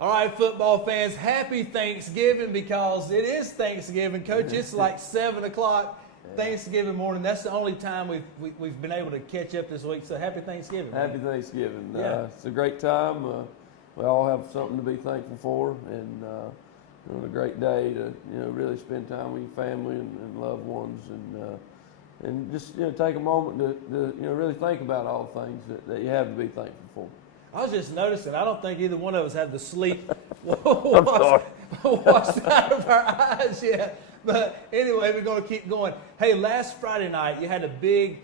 All right, football fans, happy Thanksgiving because it is Thanksgiving, Coach. It's like 7 o'clock Thanksgiving morning. That's the only time we've been able to catch up this week. So happy Thanksgiving. Happy Thanksgiving. Yeah. It's a great time. We all have something to be thankful for, and a great day to really spend time with your family and loved ones, and just take a moment to really think about all the things that you have to be thankful for. I was just noticing, I don't think either one of us had the sleep washed out of our eyes yet. But anyway, we're going to keep going. Hey, last Friday night, you had a big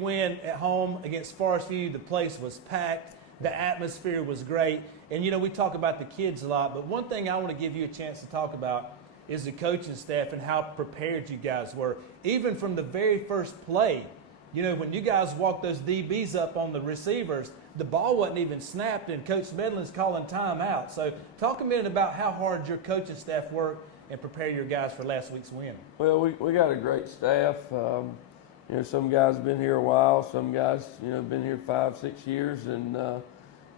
win at home against Forestview. The place was packed. The atmosphere was great. And, we talk about the kids a lot, but one thing I want to give you a chance to talk about is the coaching staff and how prepared you guys were. Even from the very first play, when you guys walked those DBs up on the receivers, the ball wasn't even snapped, and Coach Medlin's calling timeout. So talk a minute about how hard your coaching staff worked and prepare your guys for last week's win. Well, we got a great staff. Some guys have been here a while. Some guys, been here 5-6 years.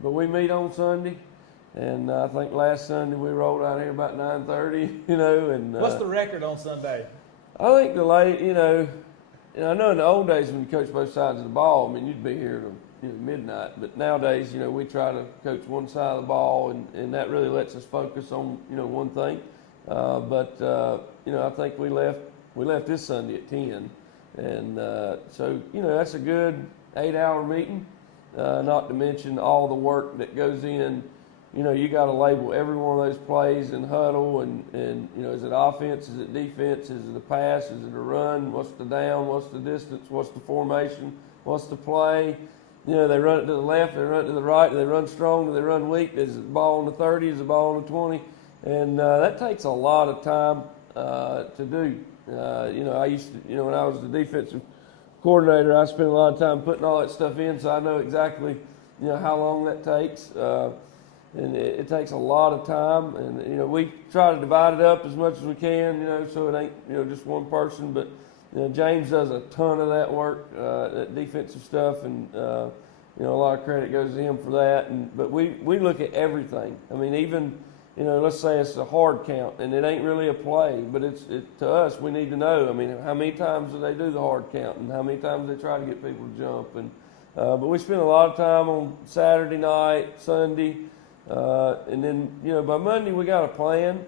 But we meet on Sunday, and I think last Sunday we rolled out here about 9:30. And what's the record on Sunday? I think the late, I know in the old days when you coach both sides of the ball, you'd be here till midnight. But nowadays, we try to coach one side of the ball, and that really lets us focus on one thing. I think we left this Sunday at 10, and so that's a good 8-hour meeting. Not to mention all the work that goes in. You got to label every one of those plays and huddle, and is it offense, is it defense, is it a pass, is it a run, what's the down, what's the distance, what's the formation, what's the play. They run it to the left, they run it to the right, do they run strong, do they run weak, is the ball on the 30, is the ball on the 20, and that takes a lot of time to do. I used to, when I was the defensive coordinator, I spent a lot of time putting all that stuff in, so I know exactly, how long that takes. And it takes a lot of time, and we try to divide it up as much as we can, so it ain't just one person. But James does a ton of that work, that defensive stuff, and a lot of credit goes to him for that. But we look at everything. Even let's say it's a hard count, and it ain't really a play, but to us we need to know. How many times do they do the hard count, and how many times they try to get people to jump, but we spend a lot of time on Saturday night, Sunday. And then, by Monday we got a plan,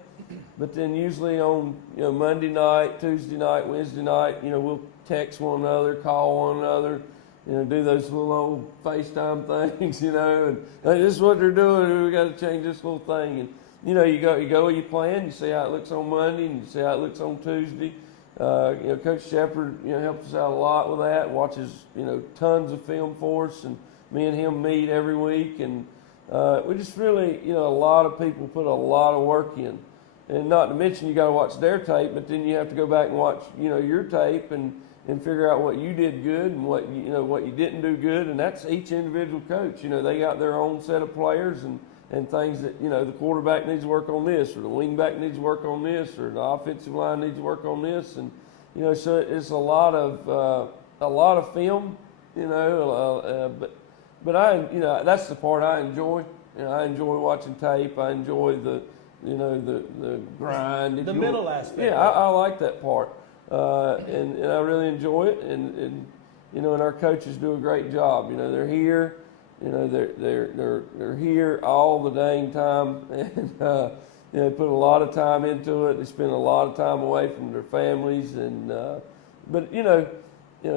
but then usually on, Monday night, Tuesday night, Wednesday night, we'll text one another, call one another, do those little old FaceTime things, and hey, this is what they're doing, we got to change this little thing. And, you go with your plan, you see how it looks on Monday, and you see how it looks on Tuesday. Coach Shepard, helps us out a lot with that, watches, tons of film for us, and me and him meet every week, and we just really, a lot of people put a lot of work in, and not to mention you got to watch their tape, but then you have to go back and watch, your tape and figure out what you did good and what you didn't do good, and that's each individual coach. They got their own set of players and things that the quarterback needs to work on this, or the wingback needs to work on this, or the offensive line needs to work on this, and so it's a lot of film, But that's the part I enjoy. I enjoy watching tape. I enjoy the grind. The middle aspect. Yeah, I like that part, and I really enjoy it. And our coaches do a great job. They're here. They're here all the dang time, and they put a lot of time into it. They spend a lot of time away from their families, but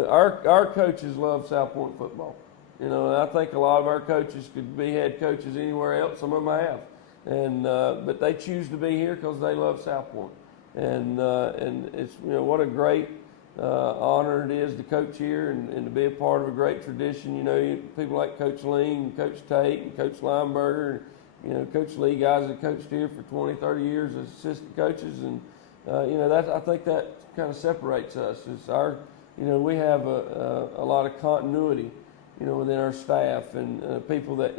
our coaches love South Point football. And I think a lot of our coaches could be head coaches anywhere else. Some of them have, but they choose to be here because they love South Point. And it's what a great honor it is to coach here and to be a part of a great tradition. People like Coach Ling, Coach Tate, and Coach Lineberger, Coach Lee, guys that coached here for 20, 30 years as assistant coaches, and I think that kind of separates us. It's we have a lot of continuity. Within our staff, and people that,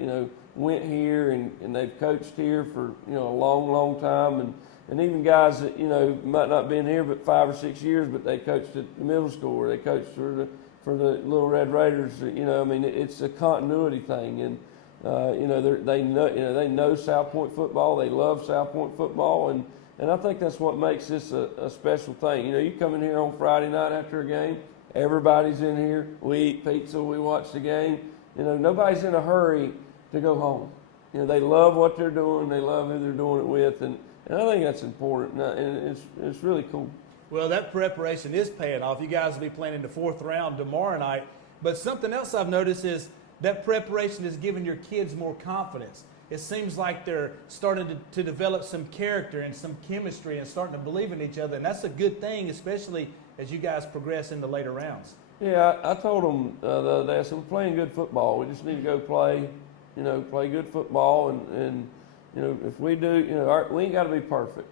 went here and they've coached here for, a long, long time, and even guys that, might not been here but 5 or 6 years, but they coached at the middle school, or they coached for the Little Red Raiders, it's a continuity thing, They know South Point football. They love South Point football, and I think that's what makes this a special thing. You come in here on Friday night after a game, everybody's in here. We eat pizza, we watch the game. Nobody's in a hurry to go home. They love what they're doing. They love who they're doing it with, and I think that's important, and it's really cool. Well, that preparation is paying off. You guys will be playing in the 4th round tomorrow night. But something else I've noticed is that preparation is giving your kids more confidence. It seems like they're starting to develop some character and some chemistry and starting to believe in each other. And that's a good thing, especially as you guys progress in the later rounds. Yeah, I told them the other day, I said, we're playing good football. We just need to go play good football. And if we do, we ain't got to be perfect.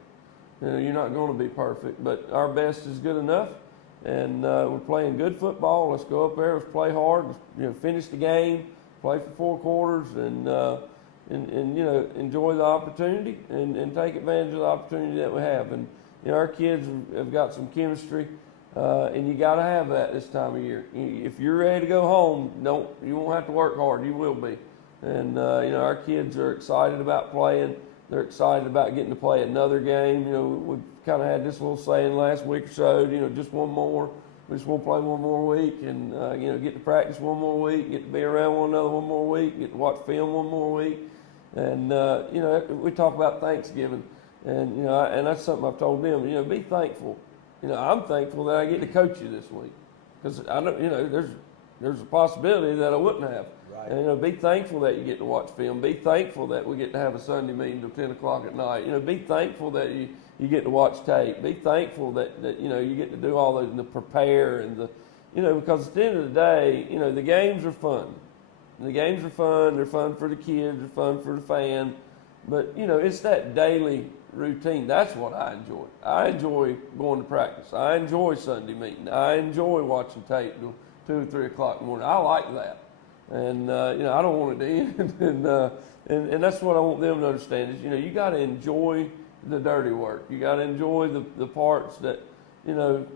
You're not going to be perfect, but our best is good enough. And we're playing good football. Let's go up there. Let's play hard. Let's, finish the game. Play for 4 quarters, and enjoy the opportunity and take advantage of the opportunity that we have. And our kids have got some chemistry, and you got to have that this time of year. If you're ready to go home, you won't have to work hard. You will be. And our kids are excited about playing. They're excited about getting to play another game. We've kind of had this little saying last week or so, just one more. We just want to play one more week and, get to practice one more week, get to be around one another one more week, get to watch film one more week. And, we talk about Thanksgiving. And, and that's something I've told them, be thankful. I'm thankful that I get to coach you this week. Because, I don't, there's a possibility that I wouldn't have. Right. And, be thankful that you get to watch film. Be thankful that we get to have a Sunday meeting till 10 o'clock at night. Be thankful that you get to watch tape. Be thankful that you get to do all the prepare and because at the end of the day, the games are fun. The games are fun. They're fun for the kids. They're fun for the fan. But, it's that daily routine. That's what I enjoy. I enjoy going to practice. I enjoy Sunday meeting. I enjoy watching tape till 2 or 3 o'clock in the morning. I like that. And, I don't want it to end. and that's what I want them to understand is, you got to enjoy the dirty work. You got to enjoy the parts that,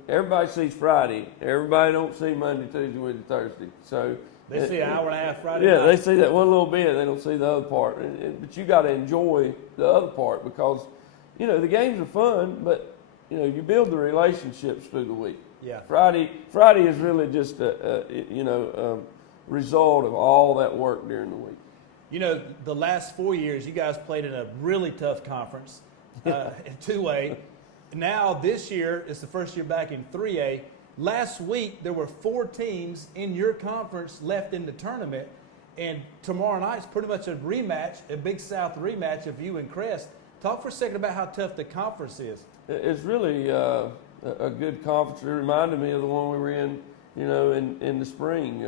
everybody sees Friday. Everybody don't see Monday, Tuesday, Wednesday, Thursday. So they see an hour and a half Friday night. night. They see that one little bit. They don't see the other part. But you got to enjoy the other part because, the games are fun, but, you build the relationships through the week. Yeah. Friday is really just a result of all that work during the week. The last 4 years, you guys played in a really tough conference, in 2A. Now, this year, it's the first year back in 3A. Last week, there were 4 teams in your conference left in the tournament, and tomorrow night's pretty much a rematch, a Big South rematch of you and Crest. Talk for a second about how tough the conference is. It's really a good conference. It reminded me of the one we were in, in the spring,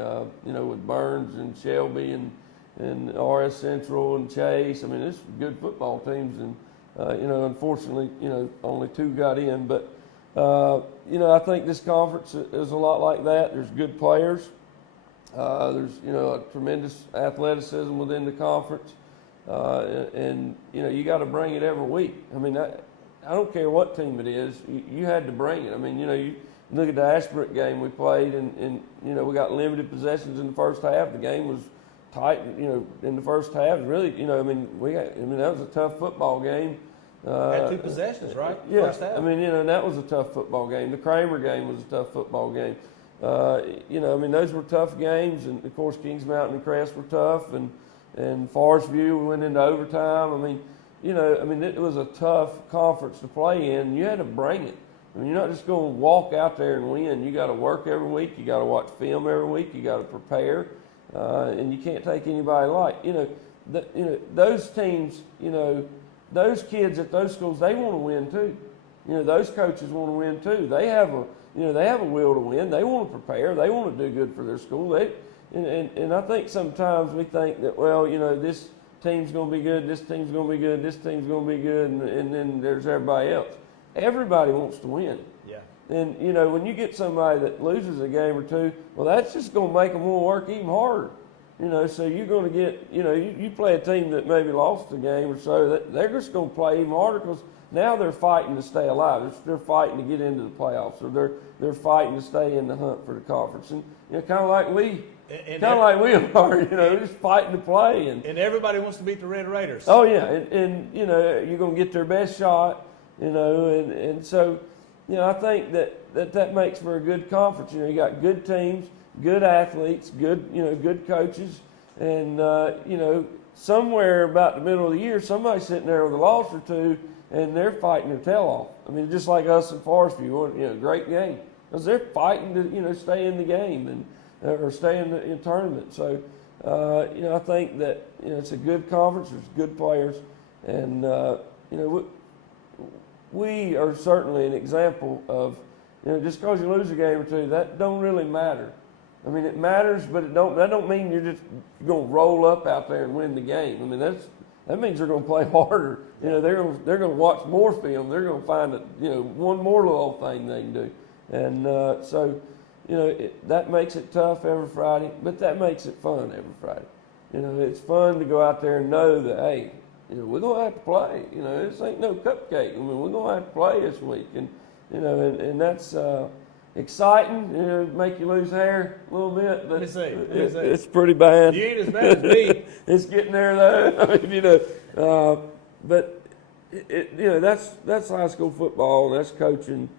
with Burns and Shelby and RS Central and Chase. I mean, it's good football teams, and unfortunately, only 2 got in. But I think this conference is a lot like that. There's good players. There's a tremendous athleticism within the conference, and you got to bring it every week. I mean, I don't care what team it is. You had to bring it. I mean, you look at the Ashbrook game we played, and we got limited possessions in the first half. The game was tight, in the first half. Really, that was a tough football game. Had 2 possessions, right? Yeah. First half. I mean, and that was a tough football game. The Kramer game was a tough football game. Those were tough games, and of course, Kings Mountain and Crest were tough, and Forestview, we went into overtime. It was a tough conference to play in. You had to bring it. I mean, you're not just going to walk out there and win. You got to work every week. You got to watch film every week. You got to prepare, and you can't take anybody light. Those teams. Those kids at those schools, they want to win too. Those coaches want to win too. They have a will to win. They want to prepare. They want to do good for their school. And I think sometimes we think that, this team's going to be good, this team's going to be good, this team's going to be good, and then there's everybody else. Everybody wants to win. Yeah. And, when you get somebody that loses a game or 2, well, that's just going to make them want to work even harder. So you're going to get, you play a team that maybe lost a game or so, they're just going to play even harder because now they're fighting to stay alive. They're fighting to get into the playoffs, or they're fighting to stay in the hunt for the conference. And kind of like we And kind of like we are, just fighting to play. And everybody wants to beat the Red Raiders. Oh, yeah, and you're going to get their best shot, and so, I think that makes for a good conference. You got good teams, good athletes, good coaches, and, somewhere about the middle of the year, somebody's sitting there with a loss or two, and they're fighting their tail off. I mean, just like us in Forestview, great game. Because they're fighting to, stay in the game or stay in the tournament. So, I think that, it's a good conference, there's good players, and, we are certainly an example of, just because you lose a game or two, that don't really matter. I mean, it matters, but that don't mean you're just going to roll up out there and win the game. I mean, that means they're going to play harder. They're going to watch more film. They're going to find one more little thing they can do, and so that makes it tough every Friday, but that makes it fun every Friday. It's fun to go out there and know that hey, we're going to have to play. This ain't no cupcake. I mean, we're going to have to play this week, and and that's. Exciting, make you lose hair a little bit, but it's pretty bad. You ain't as bad as me. It's getting there though. I mean, but that's high school football, and that's coaching,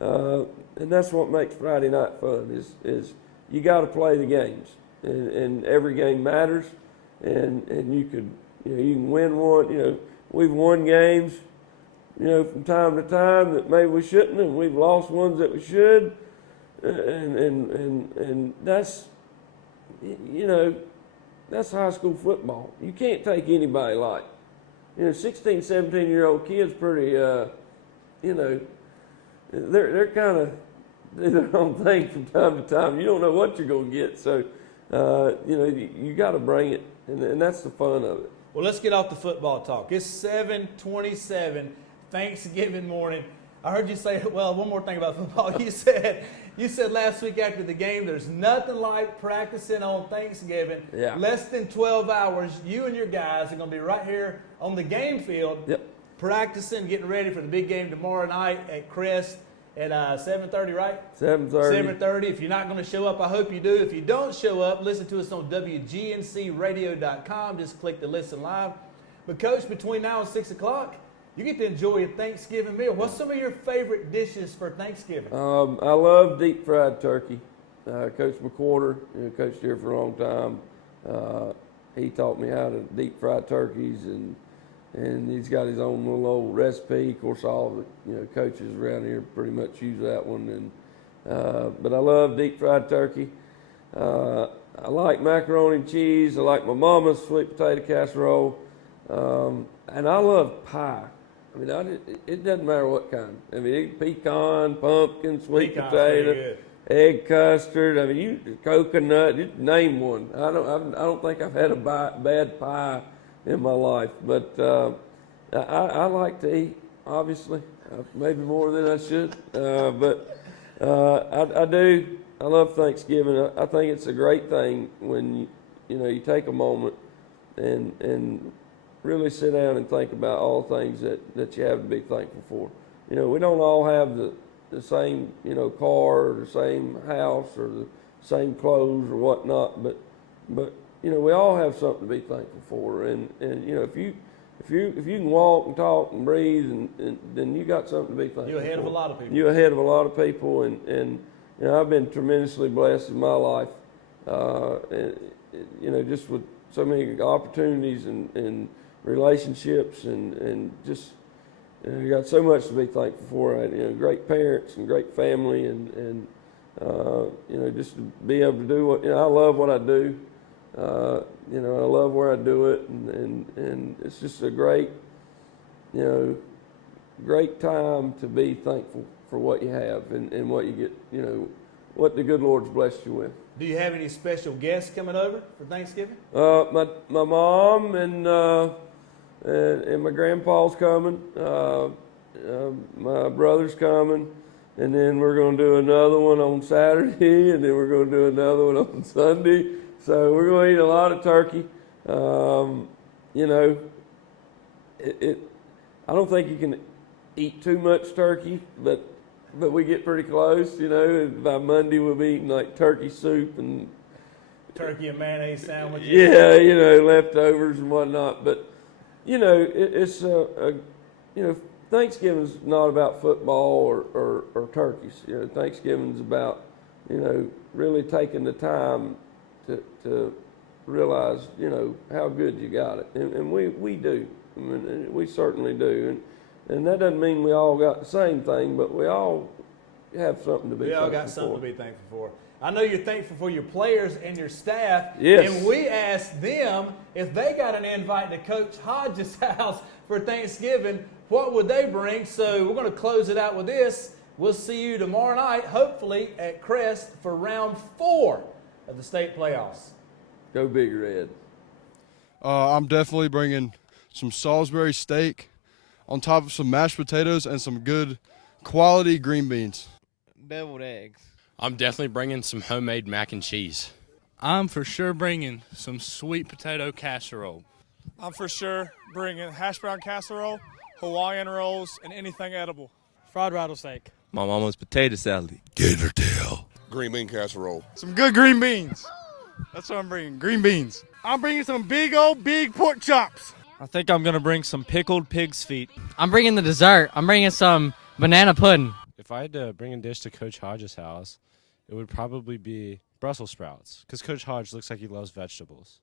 and that's what makes Friday night fun. Is you got to play the games, and every game matters, and you can win one. We've won games. From time to time that maybe we shouldn't, and we've lost ones that we should, and that's, that's high school football. You can't take anybody light. 16, 17-year-old kids pretty, they're kind of do their own thing from time to time. You don't know what you're going to get, so, you got to bring it, and that's the fun of it. Well, let's get off the football talk. It's 7:27. Thanksgiving morning. I heard you say, well, one more thing about football. You said last week after the game, there's nothing like practicing on Thanksgiving. Yeah. Less than 12 hours, you and your guys are going to be right here on the game field, practicing, getting ready for the big game tomorrow night at Crest at 7:30, right? 7:30. 7:30. If you're not going to show up, I hope you do. If you don't show up, listen to us on WGNCradio.com. Just click the listen live. But, Coach, between now and 6 o'clock, you get to enjoy a Thanksgiving meal. What's some of your favorite dishes for Thanksgiving? I love deep fried turkey. Coach McWhorter, coached here for a long time. He taught me how to deep fry turkeys, and he's got his own little old recipe. Of course, all the coaches around here pretty much use that one. But I love deep fried turkey. I like macaroni and cheese. I like my mama's sweet potato casserole, and I love pie. I mean, it doesn't matter what kind. I mean, pecan, pumpkin, sweet potato, egg custard. I mean, coconut. You name one. I don't think I've had a bad pie in my life. But I like to eat. Obviously, maybe more than I should. But I do. I love Thanksgiving. I think it's a great thing when you take a moment and really sit down and think about all the things that you have to be thankful for. We don't all have the same, car or the same house or the same clothes or whatnot, but we all have something to be thankful for. And if you can walk and talk and breathe, and then you got something to be thankful for. You're ahead of a lot of people. You're ahead of a lot of people, and I've been tremendously blessed in my life, just with so many opportunities and relationships, and just you got so much to be thankful for. Great parents and great family, and just to be able to do what I love what I do. I love where I do it, and it's just a great time to be thankful for what you have and what you get. What the good Lord's blessed you with. Do you have any special guests coming over for Thanksgiving? My mom and my grandpa's coming. My brother's coming, and then we're going to do another one on Saturday, and then we're going to do another one on Sunday. So we're going to eat a lot of turkey. I don't think you can eat too much turkey, but we get pretty close. By Monday we'll be eating like turkey soup and turkey and mayonnaise sandwiches. Yeah, leftovers and whatnot. But, it's Thanksgiving's not about football or turkeys. Thanksgiving's about, really taking the time to realize, how good you got it. And we do. I mean, we certainly do. And that doesn't mean we all got the same thing, but we all have something to be thankful for. We all got something to be thankful for. I know you're thankful for your players and your staff. Yes. And we asked them if they got an invite to Coach Hodges' house for Thanksgiving, what would they bring? So we're going to close it out with this. We'll see you tomorrow night, hopefully, at Crest for round 4 of the state playoffs. Go Big Red. I'm definitely bringing some Salisbury steak on top of some mashed potatoes and some good quality green beans. Deviled eggs. I'm definitely bringing some homemade mac and cheese. I'm for sure bringing some sweet potato casserole. I'm for sure bringing hash brown casserole, Hawaiian rolls, and anything edible. Fried rattlesnake. My mama's potato salad. Gator tail. Green bean casserole. Some good green beans. That's what I'm bringing, green beans. I'm bringing some big pork chops. I think I'm going to bring some pickled pig's feet. I'm bringing the dessert. I'm bringing some banana pudding. If I had to bring a dish to Coach Hodges' house, it would probably be Brussels sprouts, because Coach Hodge looks like he loves vegetables.